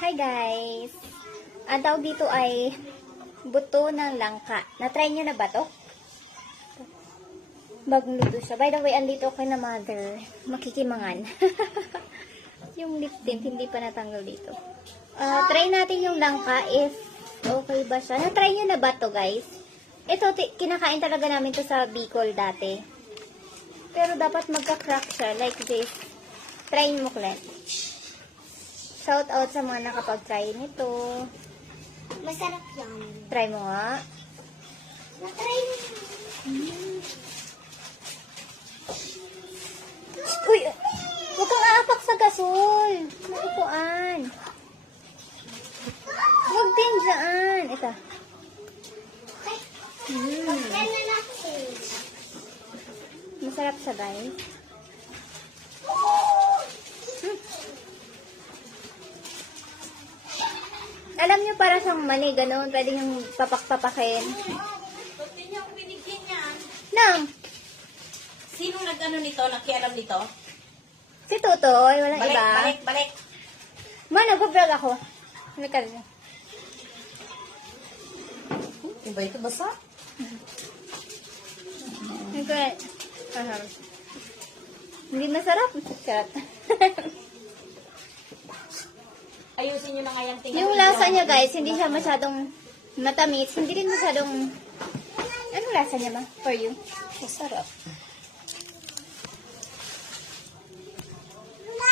Hi guys! Ang tawag dito ay buto ng langka. Na-try nyo na ba to? Bagong luto siya. By the way, andito ako na mother. Makikimangan. Yung lip tint, hindi pa natanggal dito. Try natin yung langka if okay ba siya. Na-try nyo na ba to guys? Ito, kinakain talaga namin to sa Bicol dati. Pero dapat magka-crack siya like this. Try mo, Clint. Shout out sa mga nakapag-try nito. Masarap yan. Try mo nga. Na-try mo. Uy! Huwag kang aapak sa gasol. Makupuan. Huwag din dyan. Ito. Yan na natin. Masarap siya, guys. Alam nyo, para siyang mani, ganun. Pwede yung papak-papakin. Ba't niyo ako binigyan yan? Nang, Sino nag-ano nito? Nakialam nito? si Tutoy, walang Balik, iba. balik, balik. Ma, nag-vlog ako. Halika rin. Iba ito basa? Hindi masarap. Sarap. Ayusin nyo na nga yung tingnan. Yung lasa niya, guys, hindi siya masyadong matamis. Hindi rin masyadong... Anong lasa niya ba? For you? Masarap.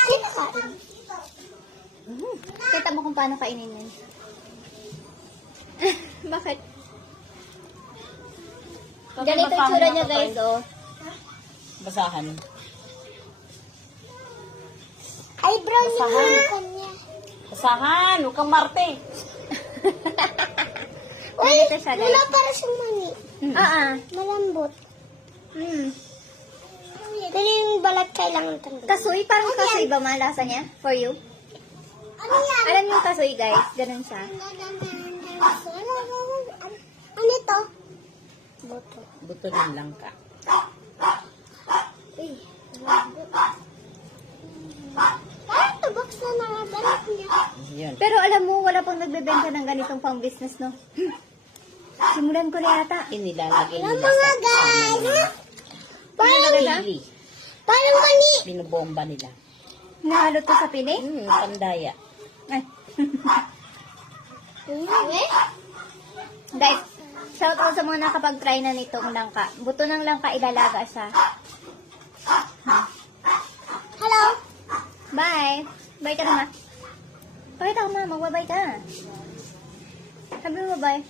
Kinakain. Kita mo kung paano kainin yun. Bakit? Ganito yung tsura niya, guys, oh. Basahan. Eyebrow niya yung kanya. Basahan! Huwag kang Marte. Uy, Ganito siya, guys. wala para siyang mani. Malambot. Pero yung balat kailangan tanggalin. Kasoy? Parang kasoy ba malasa niya? For you? Ano yan? Alam niyo yung kasoy, guys? Ganun siya. Ano ito? Buto. Buto din lang ka. Uy, malambot. Parang tubok na nangabalat niya. Yun. Pero alam mo, wala pang nagbebenta ng ganitong pang business, no? Simulan ko na yata. Inilalagay Ano nila mga sa guys? Parang, pili. parang mani. Binubomba nila. Nahalo to sa pili? Pandaya. Ay. Eh? Guys, shout out sa mga nakapag-try na nitong langka. Buto ng langka, ilalaga siya. Hello? Bye! Bye ka na, ma. Pakita ko, ma. Magbabay ka. Sabi mo, bye.